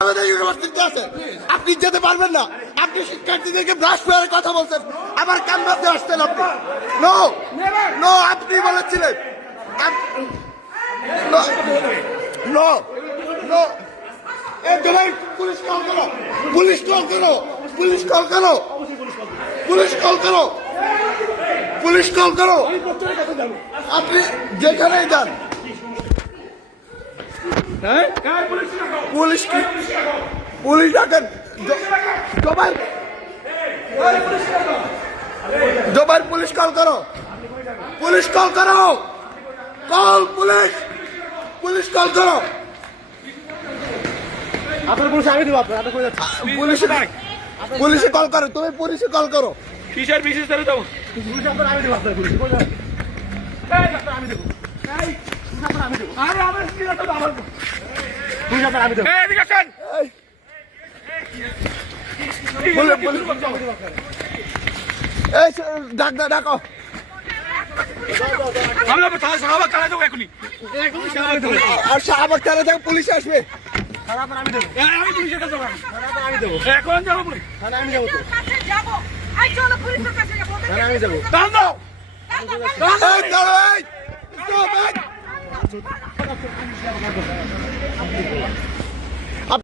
University আছে, আপনি যেতে পারবেন না। আপনি শিক্ষার্থীদেরকে ব্রাশ পেয়ারের কথা বলছেন, আবার কামরাতে আসছেন আপনি। নো নো, আপনি বলেছিলেন। নো নো, পুলিশ কল করো, পুলিশ কল করো, পুলিশ কল করো, পুলিশ কল করো, পুলিশ কল করো। আপনি যেখানেই যান, পুলিশ কি, পুলিশ ডাকেন। জোবাইর পুলিশ কল করো, পুলিশ কল করো, কল পুলিশ, পুলিশ কল করো। আপনার পুলিশ আমি দেবো, আপনার পুলিশে কল করো, তুমি পুলিশে কল করো। কিসের বিশেষ ধরে দেবো পুলিশ আপনার আমি দেবো, আপনার পুলিশ আমি দেবো, আমি দেবো, আরে আমার পুলিশ আপনার আমি দেবো। এদিকে আসেন, এই ডাক ডাকো, আর শাহবাগ থানা থেকে পুলিশ আসবে। আমি দেবো, আমি পুলিশের কাছে আমি দেবো, এখন যাবো পুলিশ আমি যাবো, আমি যাবো, দাও দাও।